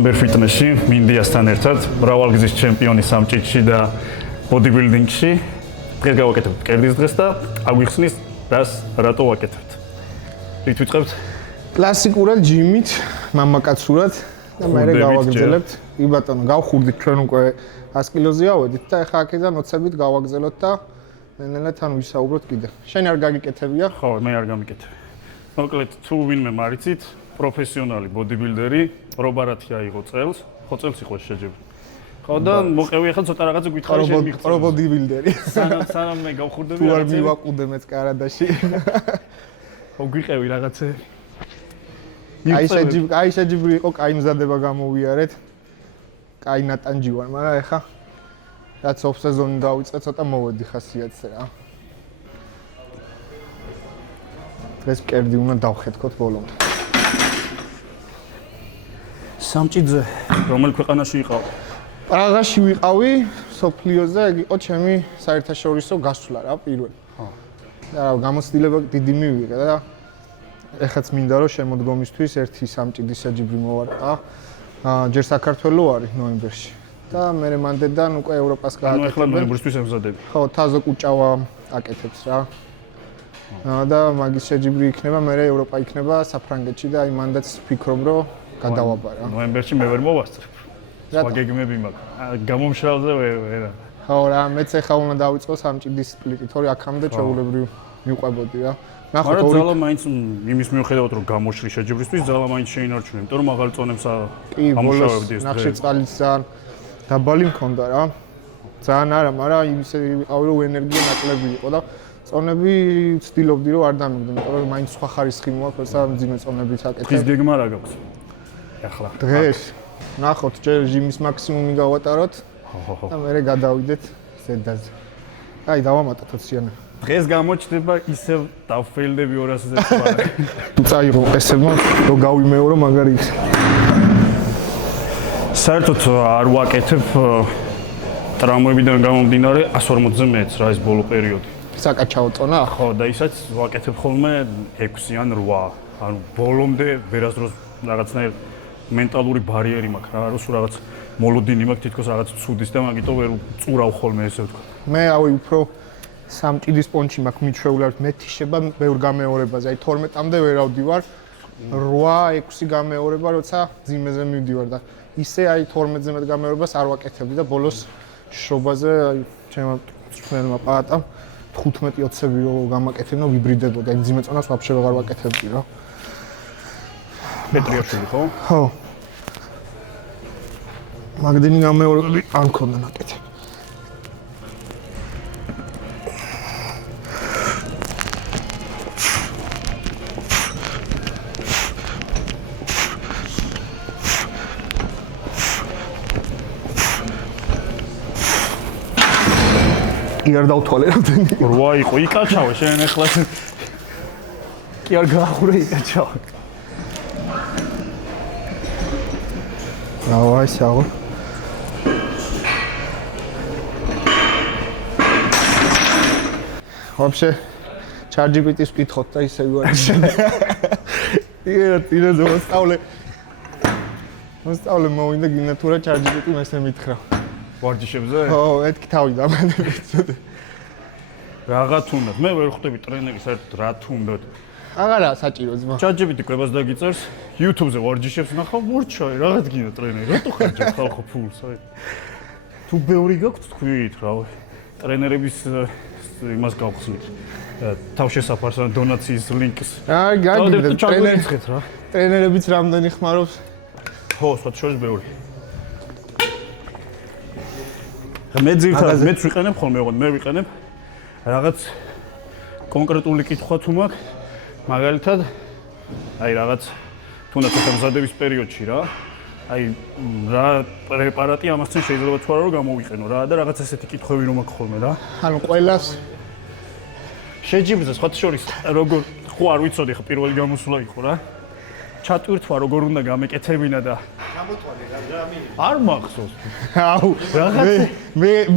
Amber Fitness-ში, მინდიასთან ერთად, მრავალგზის ჩემპიონი სამჭიდში და ბოდიბილდინგში. დღეს გავაკეთებთ კერდის დღეს და აგვიხსნის რას რატო ვაკეთებთ. რით ვიწყებთ? კლასიკურად ჯიმით, მამაკაცურად და მე გავაგრძელებთ. კი ბატონო, გავხურდით ჩვენ უკვე 100 კილოზე ავედით და ახლა აქედან ოცებით გავაგრძელოთ და ნელ-ნელა თან ვისაუბროთ კიდე. შენ არ გაგიკეთებია? ხო, მე არ გამიკეთებ. მოკლედ, თუ ვინმე მარიცით, პროფესიონალი ბოდიბილდერი, პრობარათი აიღო წელს, ხო წელს იყო შეჯები. ხო და მოყევი ახლა ცოტა რაღაცა გითხარი შენ მიღწევს. პრობოდიბილდერი. სანამ მე გავხურდები თუ არ მივაყუდე მეც კარადაში. ხო გიყევი რაღაცა. აი შეჯიბრი იყო, კაი მზადება გამოვიარეთ. კაი ნატანჯი ვარ, მაგრამ ახლა რაც ოფსეზონი დავიწყე, ცოტა მოვედი ხასიათზე რა. დღეს კერდი უნდა დავხეთქოთ ბოლომდე. სამჭიდზე რომელ ქვეყანაში იყავ? პრაღაში ვიყავი, სოფლიოზე, ეგ იყო ჩემი საერთაშორისო გასვლა რა პირველი. ხო. და გამოცდილება დიდი მივიღე და ეხაც მინდა რომ შემოდგომისთვის ერთი სამჭიდის საჯიბრი მოვარტყა. ჯერ საქართველო არის ნოემბერში. და მე მანდედან უკვე ევროპას გააკეთებ. ახლა ნოემბრისთვის ემზადები. ხო, თაზო კუჭავა აკეთებს რა. და მაგის შეჯიბრი იქნება, მე ევროპა იქნება საფრანგეთში და აი მანდაც ვფიქრობ რომ გადავაბარა. ნოემბერში მე ვერ მოვასწრებ. სხვა გეგმები მაქვს. გამომშრალზე ვერ. ხო რა, მეც ახლა უნდა დავიწყო სამჭიდის სპლიტი, თორე აქამდე ჩვეულებრივ მიყვებოდი რა. ნახოთ ორი ძალა მაინც იმის მიუხედავად რომ გამოშლი შეჯიბრისთვის ძალა მაინც შეინარჩუნე, იმიტომ რომ მაღალი წონებს ამუშავებდი ეს დღე. ნახში წყალის ძალიან დაბალი მქონდა რა. ძალიან არა, მაგრამ იმის ვიყავი რომ ენერგია ნაკლები იყო და წონები ვცდილობდი რომ არ დამიგდო, იმიტომ რომ მაინც სხვა ხარისხი მოაქვს და მძიმე წონებიც აკეთებ. დღის გეგმა რა გაქვს? ახლა. დღეს ნახოთ, ჯერ ჟიმის მაქსიმუმი გავატაროთ. ხო. და მე გადავიდეთ ზედაზე. აი, დავამატოთ ოციანე. დღეს გამოჩნდება ისევ დავფეილდები 200-ზე სხვა. წაიღო ესებმა, რომ გავიმეორო მაგარი იქ. საერთოდ არ ვაკეთებ ტრამვებიდან გამომდინარე 140-ზე მეც რა ეს ბოლო პერიოდი. საკაჩაო წონა? ხო, და ისაც ვაკეთებ ხოლმე 6 ან 8. ანუ ბოლომდე ვერასდროს რაღაცნაირ მენტალური ბარიერი მაქვს რა, რომ სულ რაღაც მოლოდინი მაქვს თითქოს რაღაც ცუდის და მაგიტო ვერ წურავ ხოლმე ესე ვთქვა. მე ავი უფრო სამჭიდის პონჩი მაქვს მიჩვეულად მეთიშება ბევრ გამეორებაზე. აი 12-მდე ვერ ავდივარ. 8-6 გამეორება, როცა ძიმეზე მივდივარ და ისე აი 12-ზე მეტ გამეორებას არ ვაკეთებდი და ბოლოს შრობაზე აი ჩემმა ჩვენმა პაატამ 15-20-ები რო გამაკეთებნა ვიბრიდებოდა. აი ძიმე წონას ვაფშე ვეღარ ვაკეთებდი რა. პეტრიაშვილი ხო? ხო. მაგდენი გამეორებები არ მქონდა ნაკეთები. კი არ დავთვალე რამდენი. 8 იყო, იკაჩავე შენ ახლა. კი არ გაახურე იკაჩავე. დავაი საღო. Вообще ChatGPT-ს ვკითხოთ და ისე ვიوارდე. იგივე მოსწავლე მოვიდა გინატურა ChatGPT მესე მითხრა. ვარჯიშებზე? ხო, ეთქი თავი დამანებიცოდე. რაღაც უნდა. მე ვერ ხვდები ტრენერი საერთოდ რა თუნდათ. აღარა საჭირო ძმა. ChatGPT კვებას დაგიწერს, YouTube-ზე ვარჯიშებს ნახავ, მორჩაი, რაღაც გინდა ტრენერი. რატო ხარჯავ ხალხო ფულს, აი. თუ ბევრი გაქვთ თქვით, რავი. ტრენერების იმას გავხსნით. თავშესაფარს ან დონაციის ლინკს. აი, გაგიგდეთ ტრენერებს ხეთ რა. ტრენერებიც რამდენი ხმარობს? ხო, სხვა შორის ბევრი. მე ძირითადად მეც ვიყენებ ხოლმე, ოღონდ მე ვიყენებ რაღაც კონკრეტული კითხვა თუ მაქვს, მაგალითად აი რაღაც თუნდაც ხელმზადების პერიოდში რა, აი რა პრეპარატი ამასთან შეიძლება თუ არა რომ გამოვიყენო რა და რაღაც ესეთი კითხვები რომ მაქვს ხოლმე რა. ანუ ყველას შეჯიბრზე სხვა შორის როგორ ხო არ ვიცოდი ხა პირველი გამოსვლა იყო რა. ჩატვირთვა როგორ უნდა გამეკეთებინა და არ მახსოვს. აუ,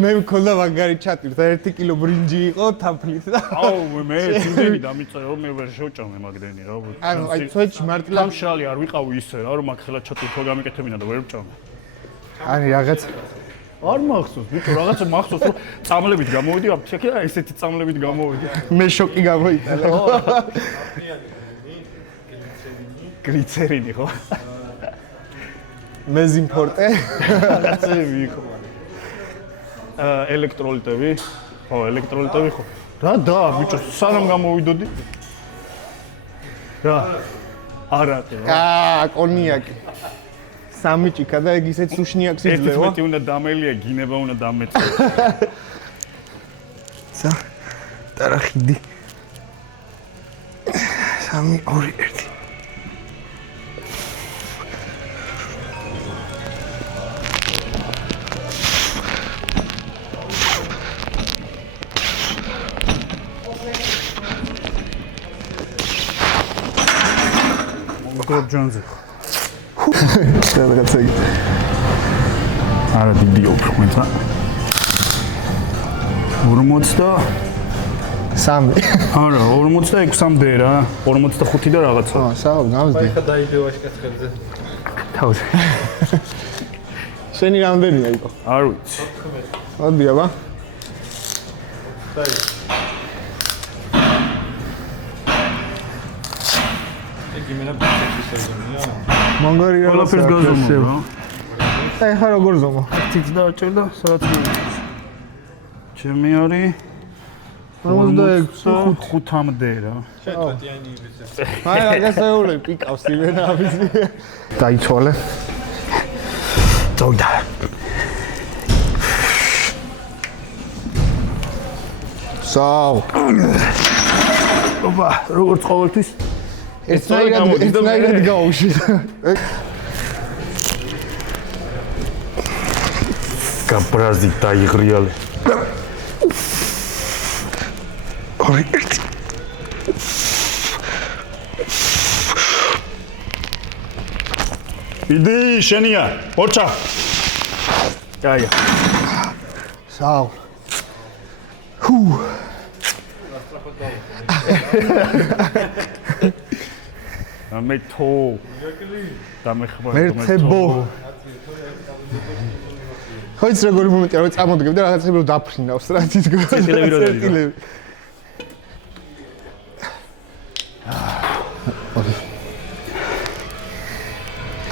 მე მქონდა მაგარი ჩატვირთ, 1 კილო ბრინჯი იყო თაფლით და აუ, მე იმდენი დამიწერო, მე ვერ შევჭამე მაგდენი რა. ანუ აი თვეში მარტლა სამშალი არ ვიყავი ისე რა, რომ მაგ ხელა ჩატვირთო გამიკეთებინა და ვერ ვჭამე. აი რაღაც არ მახსოვს, ბიჭო, რაღაცა მახსოვს, რომ წამლებით გამოვიდი, აფთქე და ესეთი წამლებით გამოვიდი. მე შოკი გამოიტანა. გლიცერინი ხო? მეზიმპორტე. რაღაცები იყო. ელექტროლიტები. ხო, ელექტროლიტები ხო. რა და, ბიჭო, სანამ გამოვიდოდი. რა. არა. კონიაკი. სამი ჭიქა და ეგ ისეთ სუშნიაკს იძლევა. 11 უნდა დამელია, გინება უნდა დამეწე. ცა ტარახიდი. 3 2 1 გროპ ჯონზე. რაღაცა იგი. არა დიდი ოქროა. 3 არა 46-მდე რა 45 და რაღაცა საუბ გამზდი ხა დაიდევაში კაცხებზე თავზე შენი რამდენია იყო არ ვიცი მოდი აბა იგი მენა ბიჭების სეზონია მონგოლი ყველაფერს გაზომო რა აი ხა როგორ ზომო თიც დააჭერდა სადაც ჩემი არის 45-მდე რა. შეტვეტიანი იბიცე. აი რაღაცეულე პიკავს იმენა ამისი. დაიცვალე. წავიდა. საუ. ოპა, როგორც ყოველთვის ერთნაირად გავუშვი. გაბრაზი დაიღრიალე. იდი შენია ორჩა გაია საუ ჰუ მე თო დამეხბარ მერცებო ხოიც როგორი მომენტია რომ წამოდგებ და რაღაცები რომ დაფრინავს რა თითქოს წეტილები რო დაიდო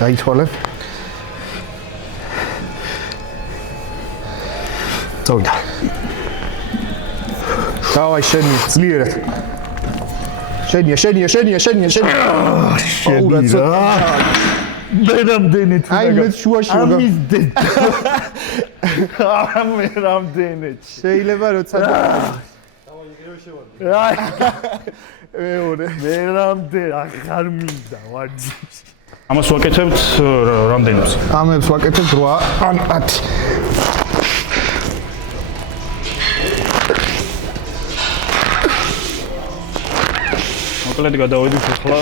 დაიცვალე. წავიდა. დავაი შენი ძლიერად. შენია. მერამდენი თუ აი მე შუაში როგორ ამიზდე. მე რამდენი. შეიძლება როცა მე რამდენი აღარ მინდა ვარჯი. ამას ვაკეთებთ რამდენებს? ამებს ვაკეთებთ 8 ან 10. მოკლედ გადავედით ახლა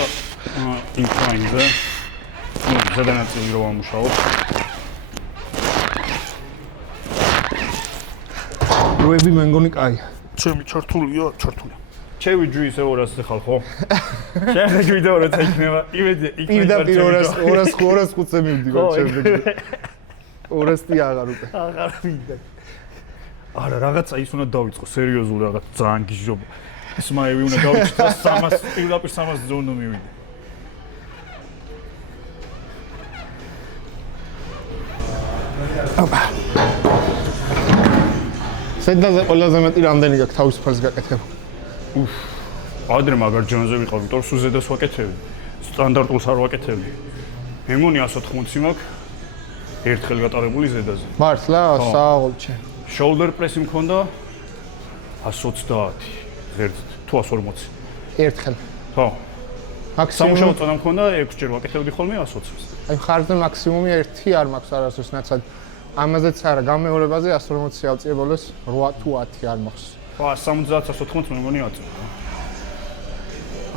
incline-ზე. ზედანაწილი რომ ამუშაოთ. როები მე მგონი კაი. ჩემი ჩართულია. ჩემი ჯუის 200-ზე ხალ ხო? ჩემი ჯუი 200-ზე იქნება. იმედი პირდაპირ 205-ზე მივდივარ ჩემზე. 200-ი აღარ უკვე. აღარ მინდა. არა, რაღაცა ის უნდა დავიწყო, სერიოზული რაღაც ძალიან გიჟობა. ისმაევი უნდა დავიწყო 300, პირდაპირ 300-ზე უნდა მივიდე. ოპა. სედაზე ყველაზე მეტი რამდენი გაქვს თავისუფალს გაკეთებ? ადრე მაგარ ჯონზე ვიყავი, ტორსულ ზედას ვაკეთები. სტანდარტულს არ ვაკეთები. მე მგონი 180 მაქვს ერთხელ გატარებული ზედაზე. მართლა, საოლჩე. shoulder press-ი მქონდა 130 ღერძით, თუ 140. ერთხელ. ხო. მაქსიმუმი სამუშაო წონა მქონდა 6 ჯერ ვაკეთებდი ხოლმე 120-ს. აი ხარზე მაქსიმუმი 1 არ მაქვს არასდროს ნაცად. ამაზეც არა, გამეორებაზე 140 ავწიე ბოლოს 8 თუ 10 არ მაქვს. ხო, 70-180 მე მგონი აწევ.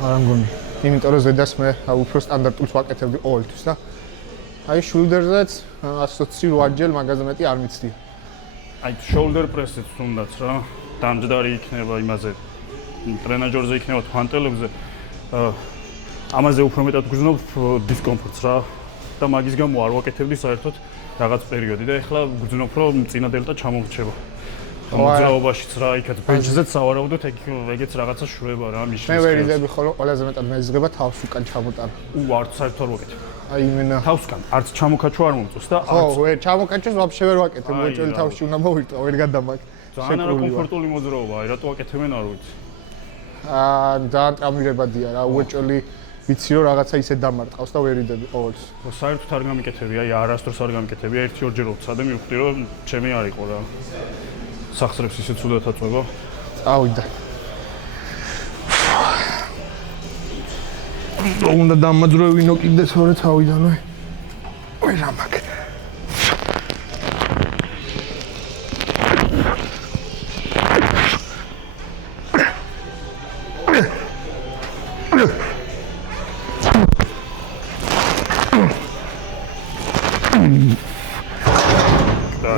არ მგონი. იმიტომ რომ ზედას მე უფრო სტანდარტულს ვაკეთებდი ყოველთვის და აი შულდერზეც 128 მაგაზე მეტი არ მიცდი. აი shoulder press-იც თუნდაც რა, დამჯდარი იქნება იმაზე. ტრენაჟორზე იქნება თვანტელებზე. ამაზე უფრო მეტად გრძნობ დისკომფორტს რა და მაგის გამო არ ვაკეთებდი საერთოდ რაღაც პერიოდი და ეხლა გრძნობ რომ წინა დელტა ჩამომრჩება. მოძრაობაშიც რა, იქაც ბენჩზეც სავარაუდოდ ეგეც რაღაცა შვება რა მიშნის. მე ვერიდები ხოლმე ყველაზე მეტად მეზღება თავს უკან ჩამოტან. არც საერთოდ არ ვაკეთებ. აი იმენა. თავსკან არც ჩამოკაჩო არ მომწონს და ხო, ვერ ჩამოკაჩოს ვაფშე ვერ ვაკეთებ, უეჭველი თავში უნდა მოვირტყო, ვერ გადამაგ. ძალიან არა კომფორტული მოძრაობაა, რატო ვაკეთებენ არ ვიცი. ძალიან ტრამირებადია რა, უეჭველი ვიცი რომ რაღაცა ისე დამარტყავს და ვერიდები ყოველთვის. საერთოდ არ გამიკეთებია, აი არასდროს არ გამიკეთებია, 1-2 ვცადე მივხვდი რომ ჩემი არ იყო რა. სახსრებს ისე ცუდად აწვება. წავიდა. უნდა დამაძრევინო კიდე სწორედ თავიდანვე. ვერ ამაკ.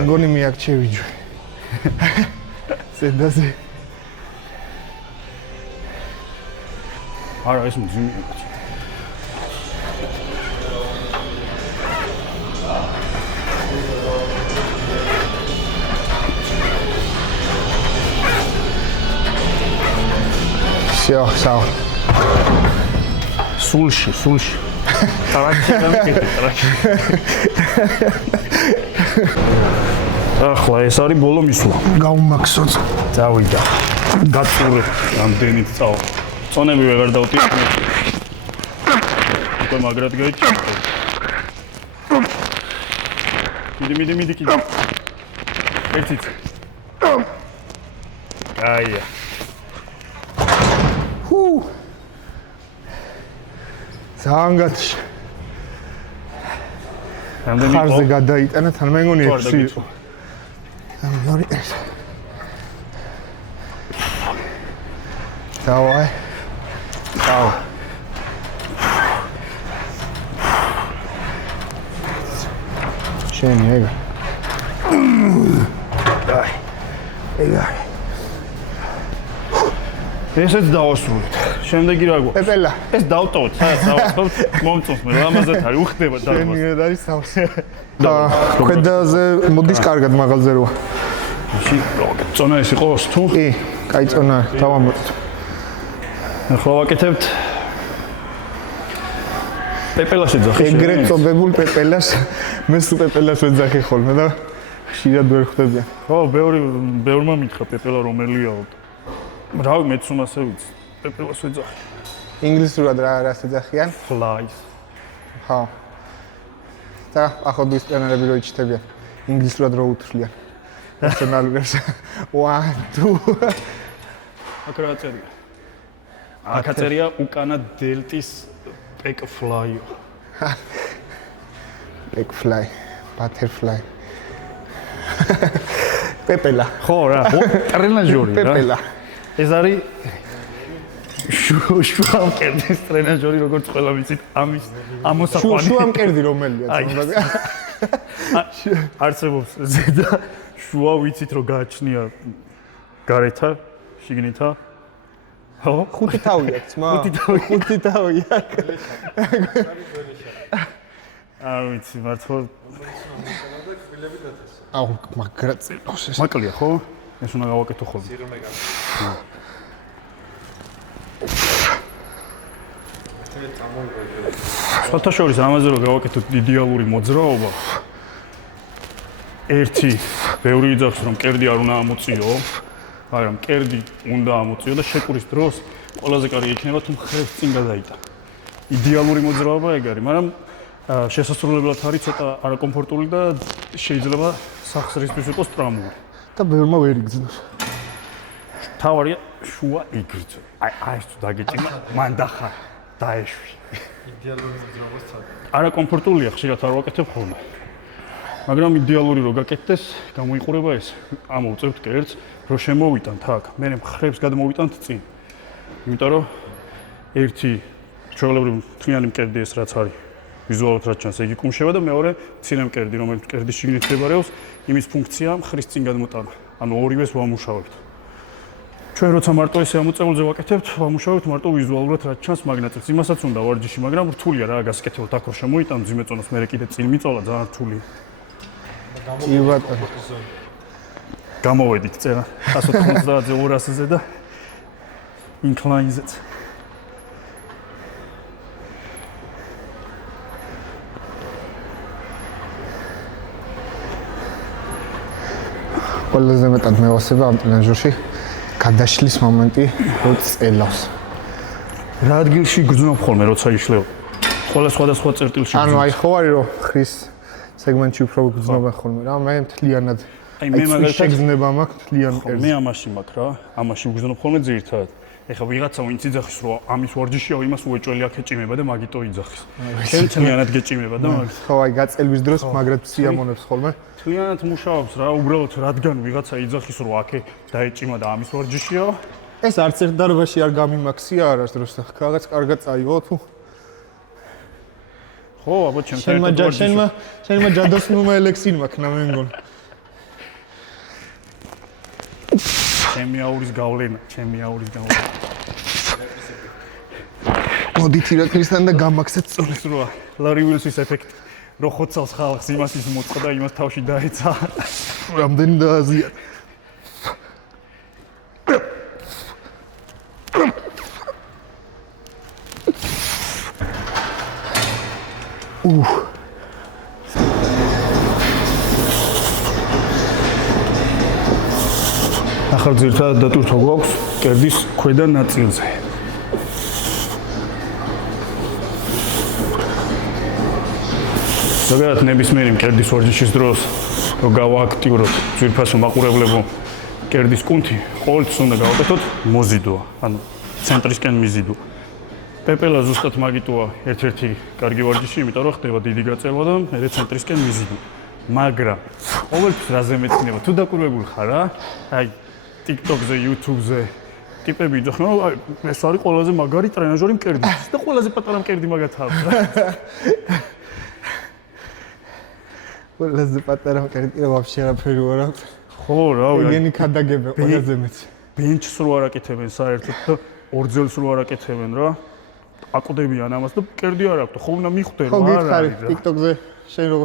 გონი მიაქჩევიჯო. სედაზე. არა ეს მძიმეა. Всё. სულში. ტრაკი. ახლა ეს არის ბოლო მისვლა. გაუმაქსოც. წავიდა. გაწურე ამდენით წავა. წონები ვეღარ დავტირდი. უკვე მაგრად გაიჭირე. მიდი კიდე. ერთით. აია. ზანგათში. რამდენი ხარზე გადაიტანა თან მე მგონი 6 იყო. ამორი ეს. დავაი. შენი ეგა. ეგა. ესეც დავასრულეთ. შემდეგი რა გვაქვს? პეპელა. ეს დავტოვოთ, სადაც დავასრულოთ, მომწონს მე, ლამაზად არის, უხდება შენი დარბაზი. ეგ არის სავსე. ქვედაზე მოდის კარგად მაღალზე როა. წონა ეს იყოს თუ? კი, კაი წონა, დავამოწ. ახლა ვაკეთებთ პეპელას ეძახი. ეგრეთ წოდებულ პეპელას, მე სულ პეპელას ვეძახი ხოლმე და ხშირად ვერ ხვდებიან. ხო, ბევრმა მითხრა პეპელა რომელიაო. რავი, მეც უმასე ვიცი. პეპელას ვეძახი. ინგლისურად რას ეძახიან? Flies. ხო. და ახალ ტრენერები რო იჩთებიან, ინგლისურად რო უთვლიან. ნაციონალურებს. 1 2 აქ რა წერია? აქ წერია უკანა დელტის პეკფლაიო. Backfly, butterfly. პეპელა. ხო რა, ტრენაჟორი რა. პეპელა. ეს არის შუამკერდის ტრენაჟორი, როგორც ყველა ვიცით, ამოსაყვანი. შუამკერდი რომელია თუნდაც. არსებობს ზედა შუა ვიცით რომ გააჩნია გარეთა, შიგნითა. ხო? ხუთი თავი აქვს, მა. ხუთი თავი აქვს. არ ვიცი, მართლა აუ, მაგრად წელოს ეს. მაკლია, ხო? ეს უნდა გავაკეთო ხოლმე. სხვათა შორის ამაზე რომ გავაკეთოთ იდეალური მოძრაობა. ერთი, ბევრი იძახს რომ მკერდი არ უნდა ამოწიო, მაგრამ მკერდი უნდა ამოწიო და შეკვრის დროს ყველაზე კარგი იქნება თუ მხრებს წინ გადაიტან. იდეალური მოძრაობა ეგ არის, მაგრამ შესასრულებლად არის ცოტა არაკომფორტული და შეიძლება სახსრისთვის იყოს ტრამვული. და ბევრმა ვერ იგრძნოს. თავარია შუა იგრძნო. აი ეს თუ დაგეჭიმა, მან დახარ, დაეშვი. იდეალური მოძრაობა სცადა. არაკომფორტულია, ხშირად არ ვაკეთებ ხოლმე. მაგრამ იდეალური რო გაკეთდეს, გამოიყურება ეს. ამოვწევთ კერძს, რომ შემოვიტანთ აქ, მე მხრებს გადმოვიტანთ წინ. იმიტომ რომ ერთი ჩვეულებრივი მთლიანი მკერდი ეს რაც არის, ვიზუალურად რაც ჩანს, იგი კუმშევა და მეორე მცირე მკერდი, რომელიც მკერდის შიგნით მდებარეობს, იმის ფუნქცია ხრის წინ გადმოტანა. ანუ ორივეს ვამუშავებთ. ჩვენ როცა მარტო ესე ამოწეულზე ვაკეთებთ, ვამუშავებთ მარტო ვიზუალურად რაც ჩანს მაგნატებს. იმასაც უნდა ვარჯიში, მაგრამ რთულია რა, გასაკეთებთ აქ რომ შემოიტან მძიმე წონას, მერე კიდე წინ მიწოლა, ძალიან რთულია. კი ბატონო. გამოვედით წერა 190-ზე 200-ზე და incline-ზეც. ყველაზე მეტად მევასება ამ ტრენაჟერში გადაშლის მომენტი, როცა წელავს. რა ადგილში გძნობ ხოლმე როცა იშლევ? ყველა სხვადასხვა წერტილში. ანუ აი ხო არის რომ ხრის სეგმენტში უფრო გძნობენ ხოლმე რა, მე მთლიანად აი მე მაგალითად შეგრძნება მაქვს მთლიან მკერდს. მე ამაში მაქვს რა, ამაში ვგზნობ ხოლმე ძირითადად. ეხლა ვიღაცა ვინც იძახის რომ ამის ვარჯიშია, იმას უეჭველი აქ ეჭიმება და მაგიტო იძახის. შენ მთლიანად გეჭიმება და მაგ. ხო, აი გაწელვის დროს მაგრად სიამონებს ხოლმე. მთლიანად მუშაობს რა, უბრალოდ რადგან ვიღაცა იძახის რომ აქ დაეჭიმა და ამის ვარჯიშია. ეს არც ერთ დარბაზში არ გამიმაქსია არასდროს და რაღაც კარგად წაიღო თუ ხო, აბა ჩემთან ერთად ვარჯიშობ. შენმა ჯადოსნულმა ელექსინ მაქვს მე მგონი. ჩემი აურის გავლენა. მოდით ირაკლისთან და გამაქსეთ წოლი. ის როა, ლარი ვილსის ეფექტი. რო ხოცავს ხალხს, იმას ის მოწყდა და იმას თავში დაეცა. რამდენი დააზია. ახლა ძირითადად დატვირთვა გვაქვს მკერდის ქვედა ნაწილზე. ზოგადად ნებისმიერი მკერდის ვარჯიშის დროს რო გავააქტიუროთ ძვირფასო მაყურებლებო მკერდის კუნთი, ყოველთვის უნდა გავაკეთოთ მოზიდვა, ანუ ცენტრისკენ მიზიდვა. პეპელა ზუსტად მაგიტოა ერთ-ერთი კარგი ვარჯიში, იმიტომ რომ ხდება დიდი გაწელვა და მერე ცენტრისკენ მიზიდვა. მაგრამ ყოველთვის რაზე მეცნიება, თუ დაკვირვებული ხარ რა, აი TikTok-ზე, YouTube-ზე ტიპები იძახენ, რომ ეს არის ყველაზე მაგარი ტრენაჟორი მკერდის და ყველაზე პატარა მკერდი მაგათაა რა. ყველაზე პატარა მკერდი რა ვაფშე არაფერი არ აქვს. ხო, რა ვიცი. ეგენი ქადაგება ყველაზე მეც. ბენჩს რო არ აკეთებენ საერთოდ და ორძელს რო არ აკეთებენ რა. აკვდებიან ამას და მკერდი არ აქვს. ხო უნდა მიხვდე რა. ხო გითხარი TikTok-ზე შენ რო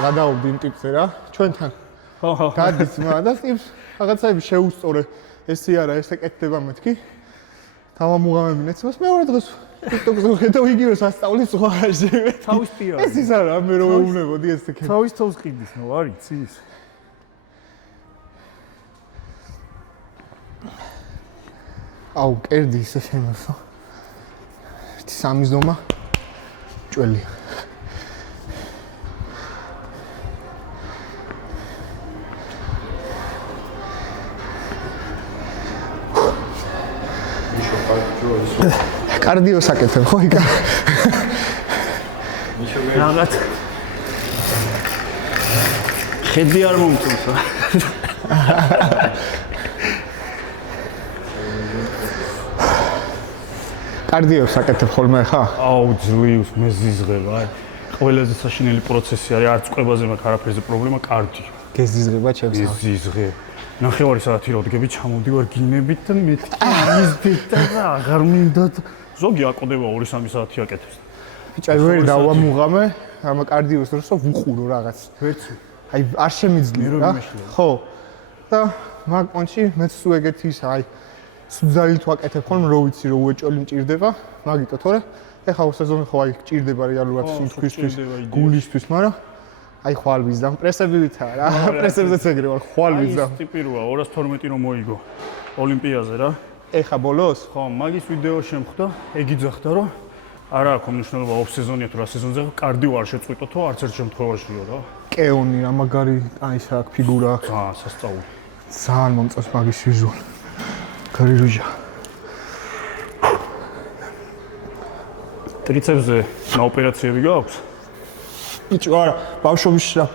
გადაობდი იმ ტიპზე რა, ჩვენთან. ხო. გადის მა და ტიპს რაღაცები შეუსწორე. ესე არა, ესე კეთდება მეთქი. თავამუღამები ნეცმას მეორე დღეს TikTok-ზე ხედავ იგივე სასწაულის სხვა აშევე. თავის პია. ეს ის არა, მე რო ეუბნებოდი ეს თქე. თავის თავს ყიდის, ნუ არ იცის. აუ, კერდი ისე შემოსო. ერთი სამის დომა ჭველი. კარდიოს აკეთებ ხო იქ? რაღაც ხედი არ მომწონს რა. კარდიოს აკეთებ ხოლმე ხა? აუ ძლივს მე ზიზღება, აი. ყველაზე საშინელი პროცესი არის, არც ყვებაზე მაქვს არაფერზე პრობლემა, კარდიო. გეზიზღება ჩემს. ზიზღე. ნახევარი საათი რო ვდგები, ჩამოვდივარ გინებით და მეთქი მიზდით და აღარ მინდა. ზოგი აკვდება 2-3 საათი აკეთებს. ბიჭა, ვერ დავამუღამე, ამ კარდიოს დროს ვუყურო რაღაც. ვერც აი არ შემიძლია რა. ხო. და მაგ პონჩი მეც სულ ეგეთი ის აი სუძალით ვაკეთებ ხოლმე, რო ვიცი რომ უეჭველი მჭირდება, მაგიტო თორე ეხა სეზონი ხო აი ჭირდება რეალურად სუნთქვისთვის, გულისთვის, მაგრამ აი ხვალვის და პრესებივითაა რა. პრესებზეც ეგრე ვარ, ხვალვის და. ის ტიპი როა 212 რომ მოიგო ოლიმპიაზე რა. ეხა ბოლოს? ხო, მაგის ვიდეო შემხვდა, ეგ იძახდა რომ არა აქვს მნიშვნელობა ოფ სეზონია თუ რა სეზონზე, კარდიო არ შეწყვიტოთო არც ერთ შემთხვევაშიო რა. კეონი რა მაგარი აი ეს აქ ფიგურა აქვს. სასწაული. ძალიან მომწონს მაგის ვიზუალი. კარი რუჟა. ტრიცეპსზე ოპერაციები გაქვს? ბიჭო არა, ბავშვობაში რა.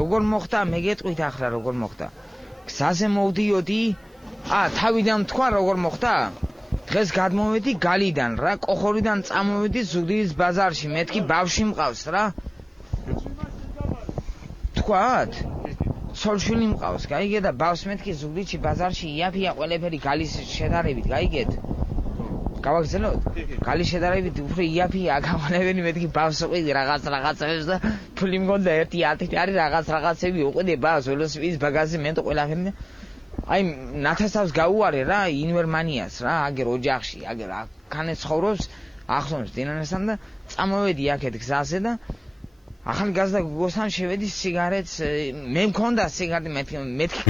როგორ მოხდა მე გეტყვით ახლა როგორ მოხდა გზაზე მოვდიოდი თავიდან თქვა როგორ მოხდა დღეს გადმოვედი გალიდან რა კოხორიდან წამოვედი ზუგდიდის ბაზარში მეთქი ბავშვი მყავს რა თქვათ სოლშვილი მყავს გაიგე და ბავშვს მეთქი ზუგდიდში ბაზარში იაფია ყველაფერი გალის შედარებით გაიგეთ გავაგზავნოთ გალის შედარებით უფრო იაფია გავალევენი მეთქი ბავშვს უყიდი რაღაცებს და ფული მგონდა 1-10 არის რაღაცები უყიდე ბავშვს ველოსიპედის ბაგაჟზე მენტო ყველაფერი აი ნათესავს გაუარე რა ინვერმანიას რა აგერ ოჯახში აგერ აქანე ცხოვრობს ახლოს დინანესთან და წამოვედი აქეთ გზაზე და ახალი გაზდა გოგოსთან შევედი სიგარეტს მე მქონდა სიგარეტი მეთქი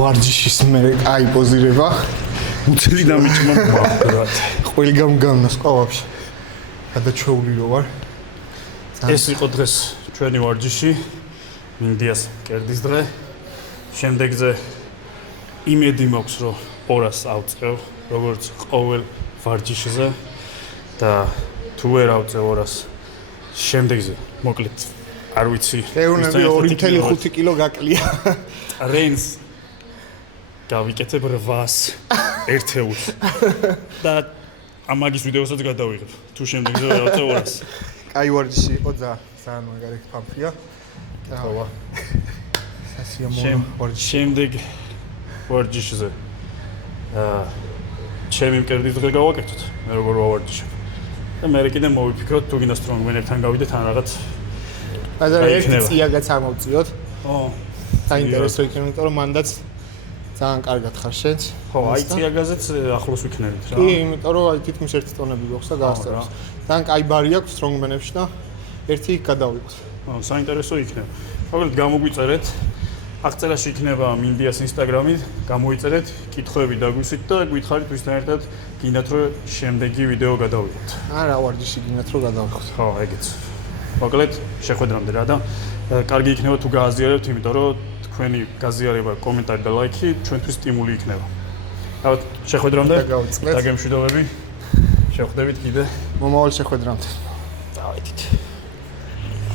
ვარჯიშის მე აი პოზირება უცელი დამიჭმა მაგრად ყველგან გამნას ყავაფში გადაჩეული რო ვარ ეს იყო დღეს ჩვენი ვარჯიში მინდიას კერდის დღე შემდეგზე იმედი მაქვს რომ 200-ს ავწევ როგორც ყოველ ვარჯიშზე და თუ ვერ ავწევ 200-ს შემდეგზე მოკლედ არ ვიცი ეუნები 2.5 კილო გაკლია რენს გავიკეთებ 800-ს ერთეულს და ამაგის ვიდეოსაც გადავიღებ თუ შემდეგზე ვერ ავწევ 200-ს კაი ვარჯიში იყო ძალიან მაგარი ფამფია ხოვა სასიამოვნო ვარჯიში შემდეგ ვარჯიშზე ჩემი მკერდის დღე გავაკეთოთ მე როგორ ვავარჯიშებ და მე კიდე მოვიფიქროთ თუ გინდა სტრონგმენებთან გავიდეთ ან რაღაც ბაზარ ერთი წიაგაც ამოვწიოთ ო საინტერესო იქნება იმიტომ რომ მანდაც ძალიან კარგად ხარ შენც ხო აი წიაგაზეც ახლოს ვიქნებით რა კი იმიტომ რომ აი თითქმის ერთი ტონები გვაქვს და გაასწრებს ძალიან კაი ბარი აქვს სტრონგმენებში და ერთი გადავიღოთ საინტერესო იქნება მოკლედ გამოგვიწერეთ აღწერაში იქნება მინდიას ინსტაგრამი გამოიწერეთ კითხვები დაგვისვით და გითხარით ვისთან ერთად გინდათ რომ შემდეგი ვიდეო გადავიღოთ არა ვარჯიში გინდათ რომ გადავიღოთ ხო ეგეც მოკლედ შეხვედრამდე რა და კარგი იქნება თუ გააზიარებთ იმიტომ რომ თქვენი გაზიარება კომენტარი და ლაიქი ჩვენთვის სტიმული იქნება ალბათ შეხვედრამდე დაგემშვიდობები შევხვდებით კიდე მომავალ შეხვედრამდე დავით